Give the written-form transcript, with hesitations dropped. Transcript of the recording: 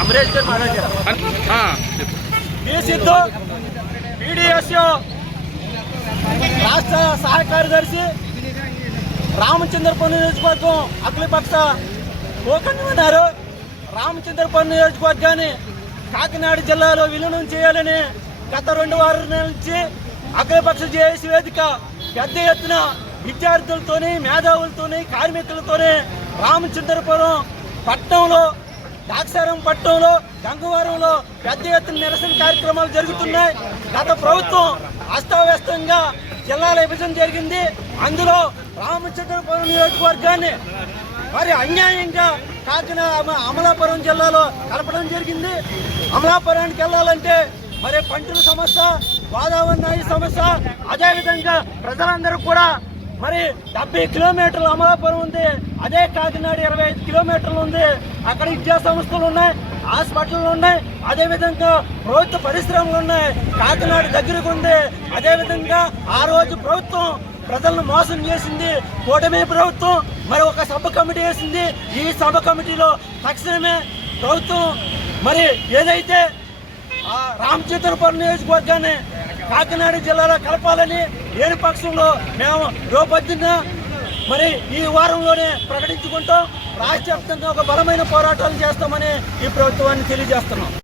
Ambedkar Siddhu PDS రాష్ట్ర సహాయ కార్యదర్శి రామచంద్రపురం నియోజకవర్గం అఖిలపక్ష కోకన్నారు. రామచంద్రపురం నియోజకవర్గాన్ని కాకినాడ జిల్లాలో విలీనం చేయాలని గత 2 వారాల నుంచి అఖిలపక్ష జేఏసీ వేదిక పెద్ద ఎత్తున విద్యార్థులతోని మేధావులతోని కార్మికులతోనే రామచంద్రపురం పట్టణంలో దాక్షారం పట్టణంలో గంగవరంలో పెద్ద ఎత్తున నిరసన కార్యక్రమాలు జరుగుతున్నాయి. గత ప్రభుత్వం అస్తవ్యస్తంగా జిల్లాల విభజన జరిగింది. అందులో రామచంద్రపురం నియోజకవర్గాన్ని మరి అన్యాయంగా కాకినాడ అమలాపురం జిల్లాలో కలపడం జరిగింది. అమలాపురానికి వెళ్ళాలంటే మరి పంటల సమస్య, గోదావరి నది సమస్య, అదేవిధంగా ప్రజలందరూ కూడా మరి 70 కిలోమీటర్లు అమలాపురం ఉంది, అదే కాకినాడ 25 కిలోమీటర్లు ఉంది. అక్కడ విద్యా సంస్థలు ఉన్నాయి, హాస్పిటల్ ఉన్నాయి, అదేవిధంగా ప్రభుత్వ పరిశ్రమలు ఉన్నాయి. కాకినాడ దగ్గరకు ఉంది. అదేవిధంగా ఆ రోజు ప్రభుత్వం ప్రజలను మోసం చేసింది కూటమి ప్రభుత్వం. మరి ఒక సబ్ కమిటీ వేసింది. ఈ సబ్ కమిటీలో తక్షణమే ప్రభుత్వం మరి ఏదైతే రామచంద్రపురం నియోజకవర్గాన్ని కాకినాడ జిల్లాలో కలపాలని లేని పక్షంలో మేము రేపొద్దున మరి ఈ వారంలోనే ప్రకటించుకుంటాం. రాష్ట్ర వ్యాప్తంగా ఒక బలమైన పోరాటాలు చేస్తామని ఈ ప్రభుత్వాన్ని తెలియజేస్తున్నాం.